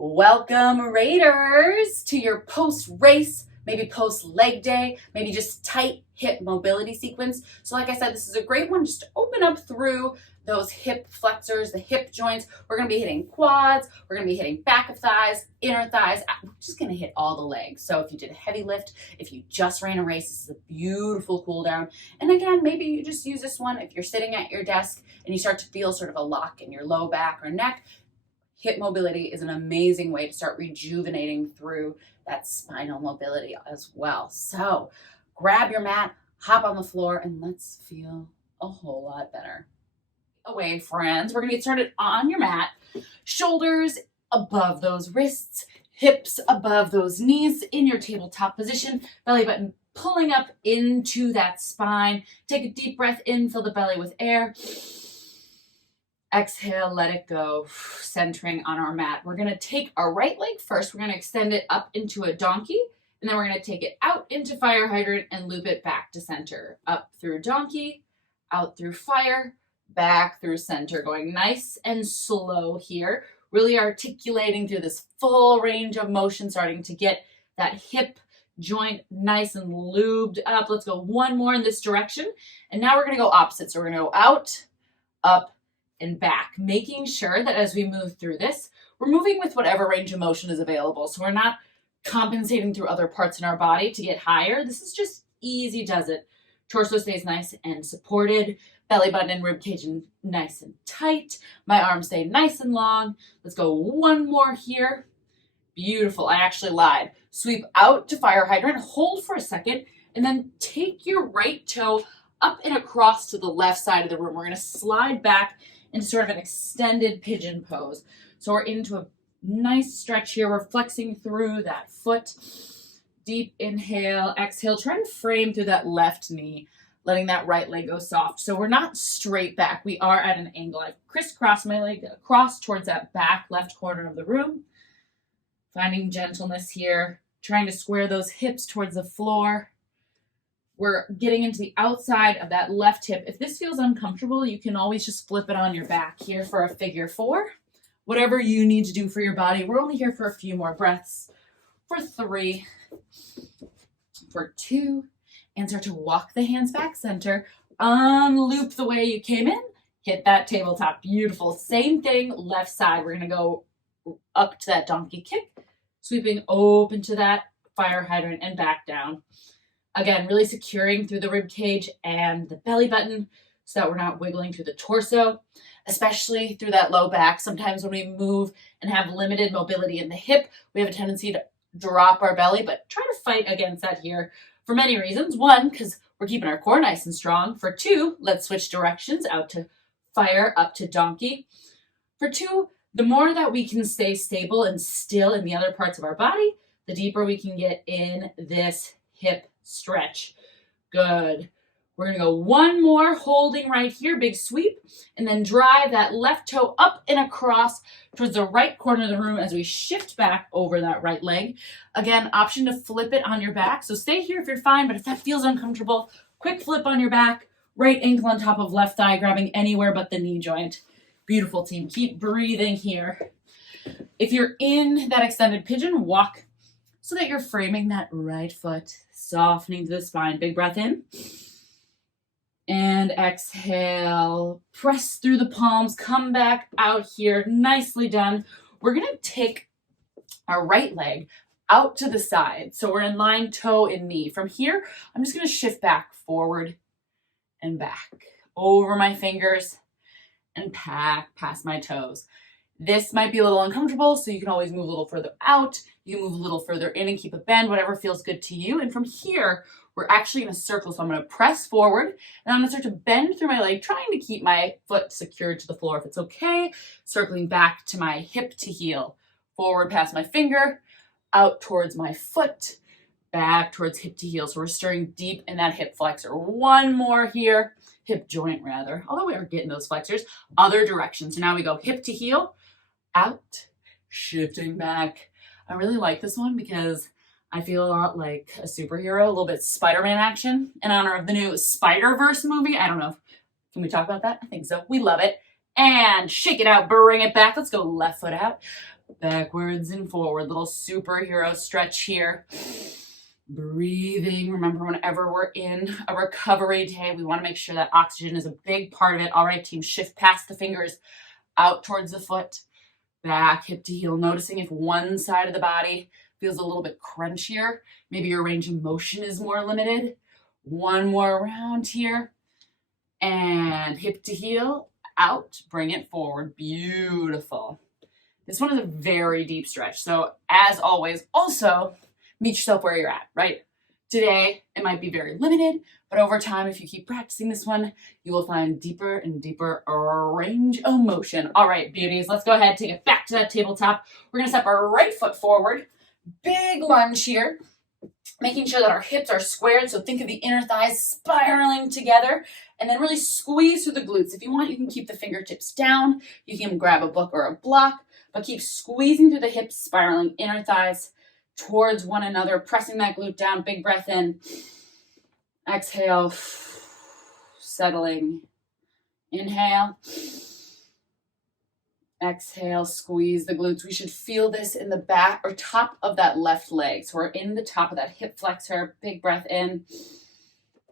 Welcome, Raiders, to your post-race, maybe post-leg day, maybe just tight hip mobility sequence. So like I said, this is a great one just to open up through those hip flexors, the hip joints. We're going to be hitting quads. We're going to be hitting back of thighs, inner thighs. We're just going to hit all the legs. So if you did a heavy lift, if you just ran a race, this is a beautiful cool down. And again, maybe you just use this one if you're sitting at your desk and you start to feel sort of a lock in your low back or neck. Hip mobility is an amazing way to start rejuvenating through that spinal mobility as well. So grab your mat, hop on the floor, and let's feel a whole lot better. Away, friends. We're going to get started on your mat. Shoulders above those wrists, hips above those knees in your tabletop position, belly button pulling up into that spine. Take a deep breath in, fill the belly with air. Exhale, let it go, centering on our mat. We're going to take our right leg first. We're going to extend it up into a donkey, and then we're going to take it out into fire hydrant and loop it back to center. Up through donkey, out through fire, back through center. Going nice and slow here. Really articulating through this full range of motion, starting to get that hip joint nice and lubed up. Let's go one more in this direction. And now we're going to go opposite. So we're going to go out, up, and back, making sure that as we move through this, we're moving with whatever range of motion is available. So we're not compensating through other parts in our body to get higher. This is just easy does it. Torso stays nice and supported. Belly button and rib cage nice and tight. My arms stay nice and long. Let's go one more here. Beautiful. I actually lied. Sweep out to fire hydrant, hold for a second, and then take your right toe up and across to the left side of the room. We're going to slide back into sort of an extended pigeon pose. So we're into a nice stretch here. We're flexing through that foot. Deep inhale, exhale. Try and frame through that left knee, letting that right leg go soft. So we're not straight back. We are at an angle. I've crisscrossed my leg across towards that back left corner of the room. Finding gentleness here. Trying to square those hips towards the floor. We're getting into the outside of that left hip. If this feels uncomfortable, you can always just flip it on your back here for a figure four. Whatever you need to do for your body. We're only here for a few more breaths. For 3, for 2, and start to walk the hands back center. Unloop the way you came in. Hit that tabletop. Beautiful. Same thing, left side. We're going to go up to that donkey kick. Sweeping open to that fire hydrant and back down. Again, really securing through the rib cage and the belly button so that we're not wiggling through the torso, especially through that low back. Sometimes when we move and have limited mobility in the hip, we have a tendency to drop our belly, but try to fight against that here for many reasons. 1, because we're keeping our core nice and strong. For 2, let's switch directions out to fire, up to donkey. For 2, the more that we can stay stable and still in the other parts of our body, the deeper we can get in this hip stretch. Good. We're going to go one more, holding right here, big sweep, and then drive that left toe up and across towards the right corner of the room as we shift back over that right leg. Again, option to flip it on your back. So stay here if you're fine, but if that feels uncomfortable, quick flip on your back, right ankle on top of left thigh, grabbing anywhere but the knee joint. Beautiful, team. Keep breathing here. If you're in that extended pigeon, walk so that you're framing that right foot, softening to the spine. Big breath in. And exhale. Press through the palms. Come back out here. Nicely done. We're going to take our right leg out to the side. So we're in line, toe, and knee. From here, I'm just going to shift back, forward and back. Over my fingers and back past my toes. This might be a little uncomfortable, so you can always move a little further out. You can move a little further in and keep a bend, whatever feels good to you. And from here, we're actually going to circle. So I'm going to press forward, and I'm going to start to bend through my leg, trying to keep my foot secured to the floor if it's okay. Circling back to my hip to heel. Forward past my finger, out towards my foot, back towards hip to heel. So we're stirring deep in that hip flexor. One more here. Hip joint, rather. Although we are getting those flexors. Other direction. So now we go hip to heel. Out, shifting back. I really like this one because I feel a lot like a superhero, a little bit Spider-Man action in honor of the new Spider-Verse movie. I don't know. Can we talk about that? I think so. We love it. And shake it out, bring it back. Let's go left foot out. backwards and forward. Little superhero stretch here. Breathing. Remember, whenever we're in a recovery day, we want to make sure that oxygen is a big part of it. All right, team, shift past the fingers out towards the foot, back, hip to heel. Noticing if one side of the body feels a little bit crunchier. Maybe your range of motion is more limited. One more round here. And hip to heel, out, bring it forward. Beautiful. This one is a very deep stretch. So as always, also meet yourself where you're at, right? Today, it might be very limited, but over time, if you keep practicing this one, you will find deeper and deeper range of motion. All right, beauties, let's go ahead and take it back to that tabletop. We're gonna step our right foot forward. Big lunge here, making sure that our hips are squared. So think of the inner thighs spiraling together, and then really squeeze through the glutes. If you want, you can keep the fingertips down. You can grab a book or a block, but keep squeezing through the hips, spiraling inner thighs towards one another, pressing that glute down. Big breath in. Exhale, settling. Inhale. Exhale, squeeze the glutes. We should feel this in the back or top of that left leg. So we're in the top of that hip flexor. Big breath in.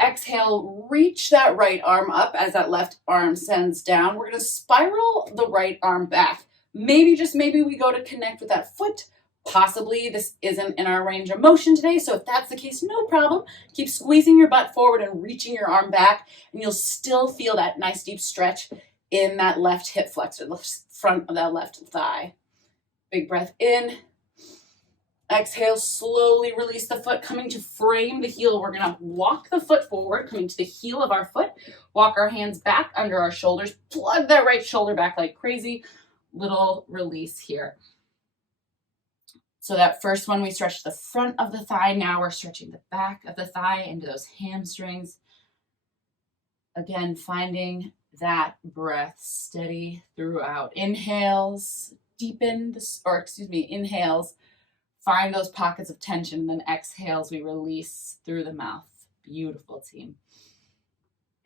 Exhale, reach that right arm up as that left arm sends down. We're going to spiral the right arm back. Maybe, just maybe, we go to connect with that foot. Possibly this isn't in our range of motion today, so if that's the case, no problem. Keep squeezing your butt forward and reaching your arm back, and you'll still feel that nice deep stretch in that left hip flexor, the front of that left thigh. Big breath in. Exhale, slowly release the foot, coming to frame the heel. We're gonna walk the foot forward, coming to the heel of our foot, walk our hands back under our shoulders, plug that right shoulder back like crazy. Little release here. So that first one, we stretched the front of the thigh. Now we're stretching the back of the thigh into those hamstrings. Again, finding that breath steady throughout. Inhales, deepen this, or excuse me, inhales, find those pockets of tension, and then exhales, we release through the mouth. Beautiful, team.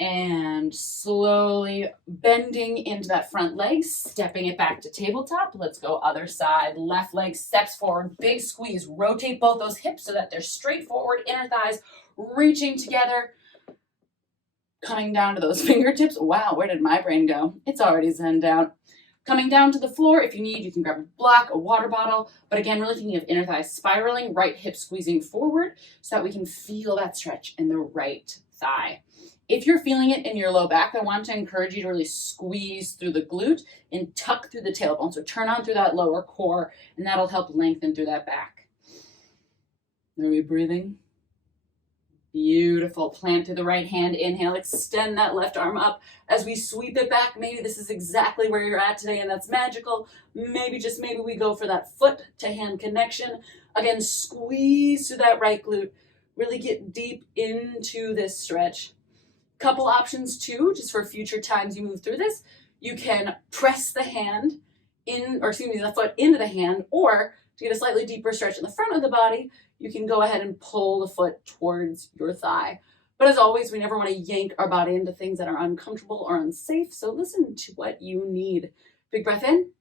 And slowly bending into that front leg, stepping it back to tabletop. Let's go other side. Left leg steps forward, big squeeze. Rotate both those hips so that they're straight forward, inner thighs reaching together. Coming down to those fingertips. Wow, where did my brain go? It's already zen down. Coming down to the floor. If you need, you can grab a block, a water bottle. But again, really thinking of inner thighs spiraling, right hip squeezing forward so that we can feel that stretch in the right thigh. If you're feeling it in your low back, I want to encourage you to really squeeze through the glute and tuck through the tailbone. So turn on through that lower core, and that'll help lengthen through that back. Are we breathing? Beautiful. Plant through the right hand. Inhale, extend that left arm up as we sweep it back. Maybe this is exactly where you're at today, and that's magical. Maybe, just maybe, we go for that foot to hand connection. Again, squeeze through that right glute. Really get deep into this stretch. Couple options too, just for future times you move through this. You can press the hand in, or excuse me, the foot into the hand, or to get a slightly deeper stretch in the front of the body, you can go ahead and pull the foot towards your thigh. But as always, we never want to yank our body into things that are uncomfortable or unsafe. So listen to what you need. Big breath in.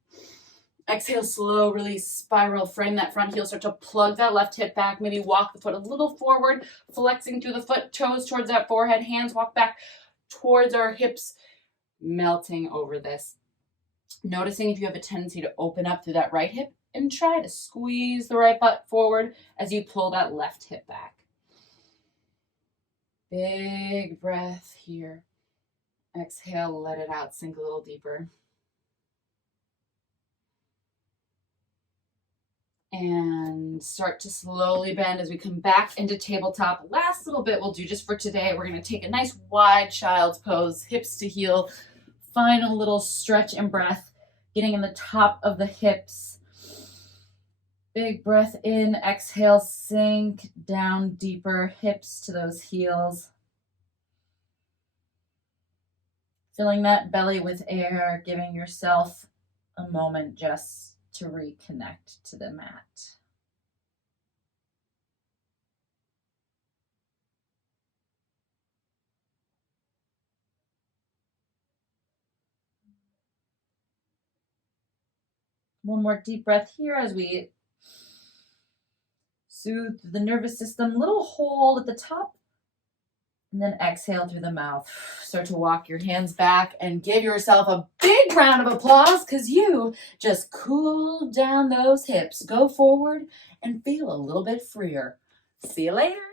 Exhale, slow release, spiral, frame that front heel, start to plug that left hip back, maybe walk the foot a little forward, flexing through the foot, toes towards that forehead, hands walk back towards our hips, melting over this. Noticing if you have a tendency to open up through that right hip, and try to squeeze the right butt forward as you pull that left hip back. Big breath here. Exhale, let it out, sink a little deeper. And start to slowly bend as we come back into tabletop. Last little bit we'll do just for today. We're going to take a nice wide child's pose, hips to heel. Find a little stretch and breath, getting in the top of the hips. Big breath in, exhale, sink down deeper, hips to those heels. Filling that belly with air, giving yourself a moment just to reconnect to the mat. One more deep breath here as we soothe the nervous system. Little hold at the top. And then exhale through the mouth. Start to walk your hands back and give yourself a big round of applause because you just cooled down those hips. Go forward and feel a little bit freer. See you later.